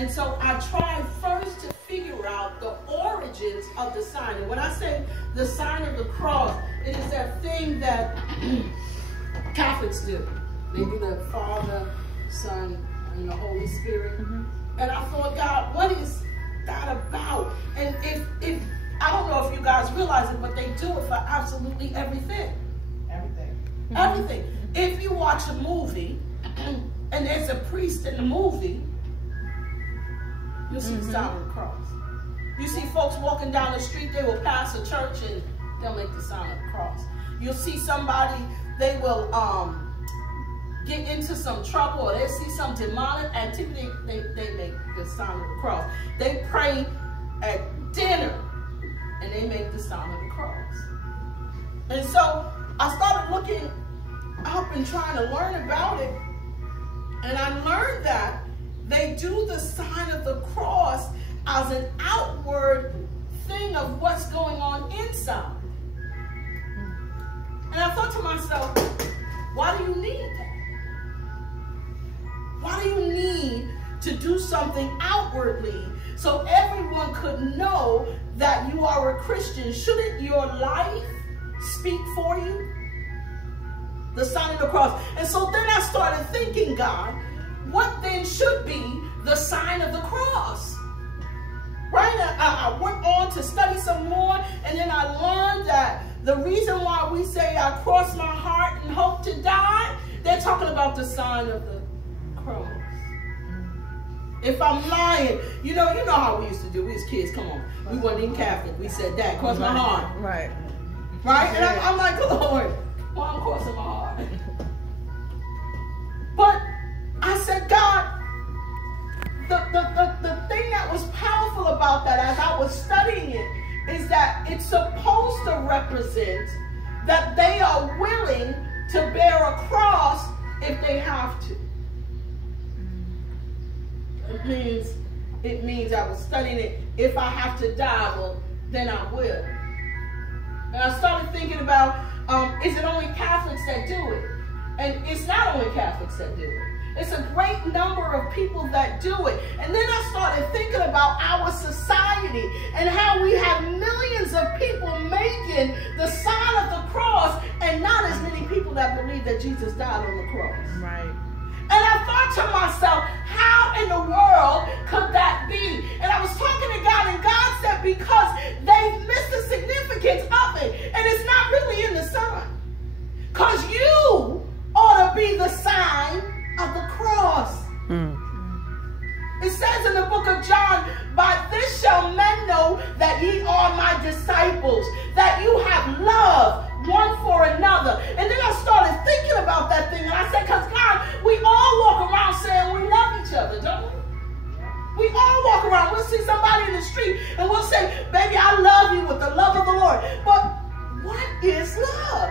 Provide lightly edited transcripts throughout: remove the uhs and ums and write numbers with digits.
And so I tried first to figure out the origins of the sign. And when I say the sign of the cross, it is that thing that Catholics do. They do the Father, Son, and the Holy Spirit. And I thought, God, what is that about? And if I don't know if you guys realize it, but they do it for absolutely everything. Everything. If you watch a movie and there's a priest in the movie, you'll see the sign of the cross. You see folks walking down the street, they will pass a church and they'll make the sign of the cross. You'll see somebody, they will get into some trouble, or they see some demonic activity, they make the sign of the cross. They pray at dinner and they make the sign of the cross. And so I started looking up and trying to learn about it, and I learned that they do the sign of the cross as an outward thing of what's going on inside. And I thought to myself, why do you need that? Why do you need to do something outwardly so everyone could know that you are a Christian? Shouldn't your life speak for you? The sign of the cross. And so then I started thinking, God, what then should be the sign of the cross? Right? I went on to study some more, and then I learned that the reason why we say I cross my heart and hope to die, they're talking about the sign of the cross. If I'm lying, you know how we used to do. We as kids, come on. We weren't even Catholic. We said, Dad, cross my heart. Right. Right? And I'm like, Lord, why I'm crossing my heart? But I said, God, the thing that was powerful about that as I was studying it is that it's supposed to represent that they are willing to bear a cross if they have to. It means I was studying it, if I have to die, well, then I will. And I started thinking about, is it only Catholics that do it? And it's not only Catholics that do it. It's a great number of people that do it. And then I started thinking about our society and how we have millions of people making the sign of the cross and not as many people that believe that Jesus died on the cross. Right. And I thought to myself, how in the world could that be? And I was talking to God, and God said, because they've missed the significance of it. And it's not really in the sign. Because you ought to be the sign of the cross. It says in the book of John, by this shall men know that ye are my disciples, that you have love one for another. And then I started thinking about that thing, and I said, because God, we all walk around saying we love each other, don't we? We all walk around. We'll see somebody in the street and we'll say, baby, I love you with the love of the Lord. But what is love?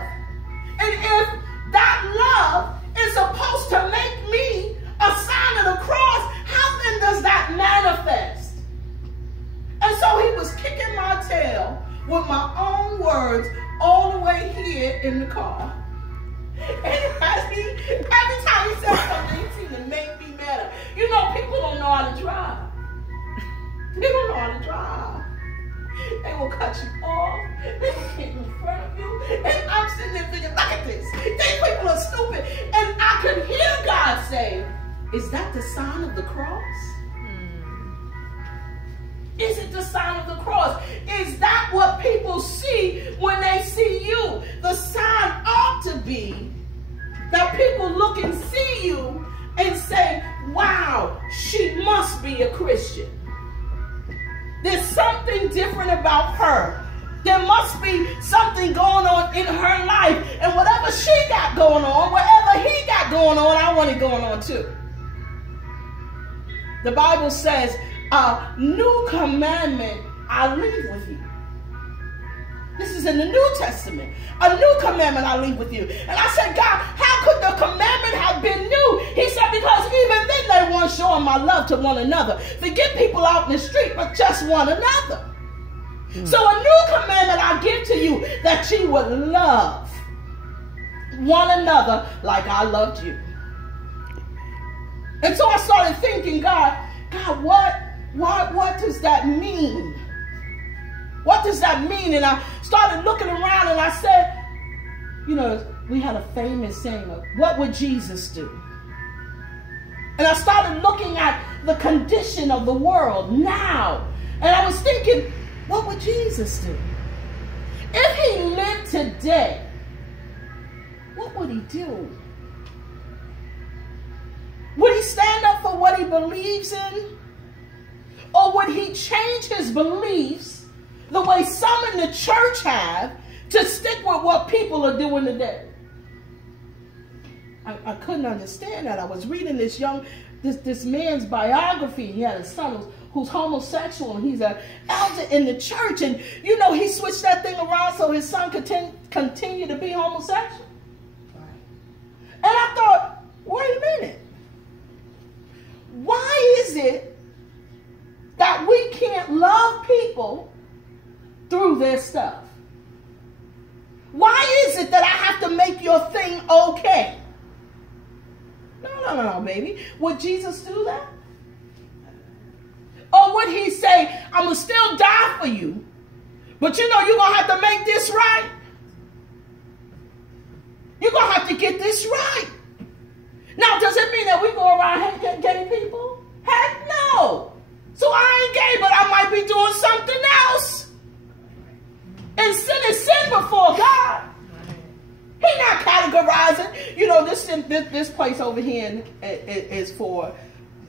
And if that love is supposed to make me a sign of the cross, how then does that manifest? And so he was kicking my tail with my own words all the way here in the car. And every time he said something, he seemed to make me better. You know, people don't know how to drive. They don't know how to drive. They will cut you off. They will get in front of you. And I'm sitting there thinking, look at this. These people are stupid. And I could hear God say, is that the sign of the cross? Is it the sign of the cross? Is that what people see when they see you? The sign ought to be that people look and see you and say, wow, she must be a Christian. There's something different about her. There must be something going on in her life. And whatever she got going on, whatever he got going on, I want it going on too. The Bible says, a new commandment I leave with you. This is in the New Testament. A new commandment I leave with you. And I said, God, how could the commandment have been new? He said, because even then they weren't showing my love to one another. Forget people out in the street, but just one another. So a new commandment I give to you, that you would love one another like I loved you. And so I started thinking, God, God, what does that mean? What does that mean? And I started looking around and I said, you know, we had a famous saying of, what would Jesus do? And I started looking at the condition of the world now. And I was thinking, what would Jesus do? If he lived today, what would he do? Would he stand up for what he believes in? Or would he change his beliefs the way some in the church have to stick with what people are doing today? I couldn't understand that. I was reading this man's biography. He had a son who's homosexual, and he's an elder in the church. And, you know, he switched that thing around so his son could continue to be homosexual. And I thought, wait a minute. Why is it that we can't love people through their stuff? Why is it that I have to make your thing okay? No, baby. Would Jesus do that? Or would he say, I'm going to still die for you, but you know you're going to have to make this right? You're going to have to get this right. Now, does it mean that we go around hating gay people? Heck no. So I ain't gay, but I might be doing something else. And sin is sin before God. He's not categorizing. You know, this place over here is for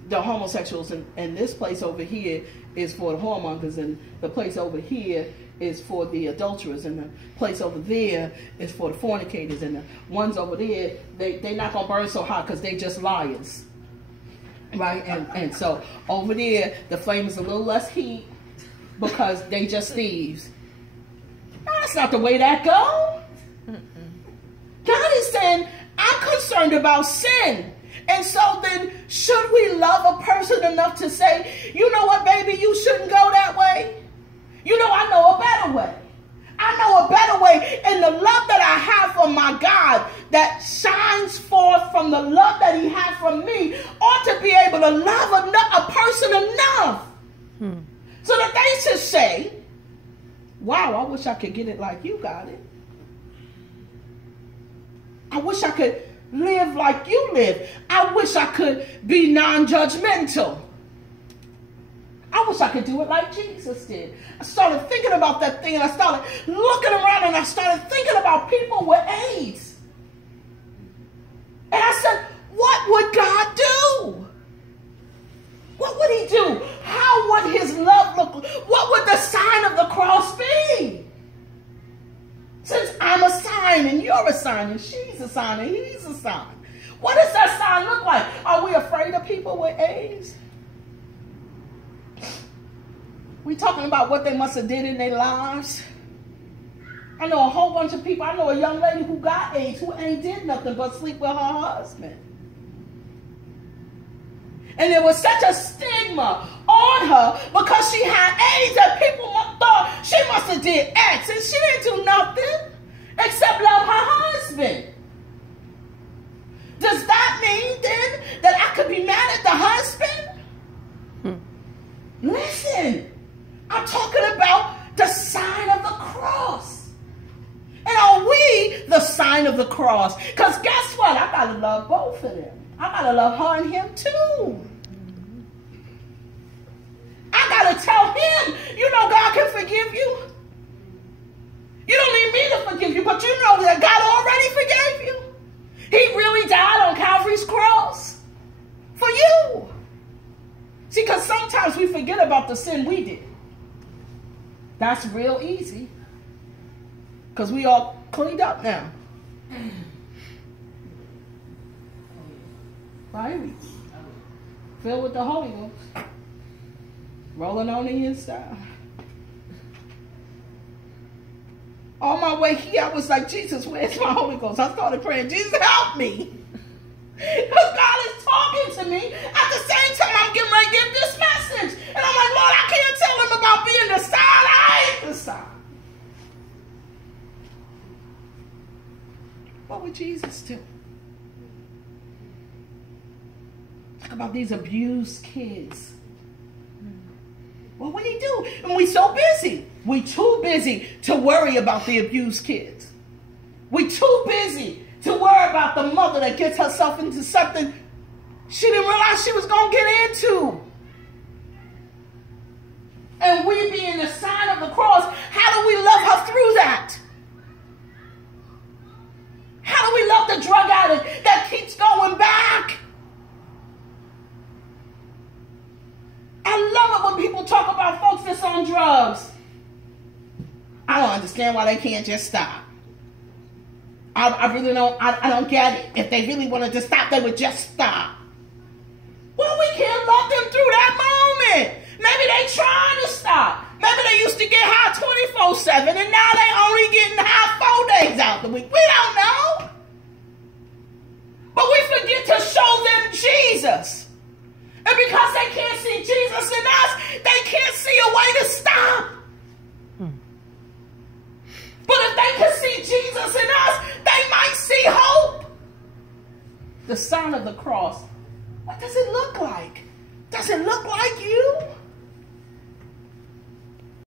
the homosexuals, and this place over here is for the whoremongers, and the place over here is for the adulterers, and the place over there is for the fornicators, and the ones over there, they're not going to burn so hot because they just liars. Right? And so over there, the flame is a little less heat because they just thieves. That's not the way that goes. God is saying, I'm concerned about sin. And so then, should we love a person enough to say, you know what, baby, you shouldn't go that way? You know, I know a better way. I know a better way. And the love that I have for my God that shines forth from the love that he has from me ought to be able to love a person enough so that they should say, wow, I wish I could get it like you got it. I wish I could live like you live. I wish I could be non-judgmental. I wish I could do it like Jesus did. I started thinking about that thing, and I started looking around, and I started thinking about people with AIDS. And I said, what would God do? What would he do? How would his love look? What would the sign of the cross be? Since I'm a sign, and you're a sign, and she's a sign, and he's a sign. What does that sign look like? Are we afraid of people with AIDS? We talking about what they must have did in their lives. I know a whole bunch of people. I know a young lady who got AIDS who ain't did nothing but sleep with her husband. And there was such a stigma on her because she had AIDS that people thought she must have did X, and she didn't do nothing except love her husband. Does that mean then that I could be mad at the husband? Listen, I'm talking about the sign of the cross. And are we the sign of the cross? Because guess what? I got to love both of them. I got to love her and him too. I got to tell him, you know, God can forgive you. You don't need me to forgive you, but you know that God already forgave you. He really died on Calvary's cross for you. See, because sometimes we forget about the sin we did. That's real easy. Because we all cleaned up now. Right? Filled with the Holy Ghost. Rolling on the inside. On my way here, I was like, Jesus, where's my Holy Ghost? I started praying, Jesus, help me. Because God is talking to me. At the same time, I'm getting ready to give this message. And I'm like, Lord, I can't tell him about being the sign. I ain't the sign. What would Jesus do? Talk about these abused kids. do. And we so busy. We too busy to worry about the abused kids. We too busy to worry about the mother that gets herself into something she didn't realize she was going to get into. And we being the sign of the cross, how do we love her through that? How do we love the drug addict that keeps going back? I love it when people talk about folks that's on drugs. I don't understand why they can't just stop. I really don't, I don't get it. If they really wanted to stop, they would just stop. Well, we can't love them through that moment. Maybe they trying to stop. Maybe they used to get high 24/7 and now they only getting high 4 days out the week. We don't know. But we forget to show them Jesus. And because they can't see Jesus in us, they can't see a way to stop. But if they can see Jesus in us, they might see hope. The sign of the cross. What does it look like? Does it look like you?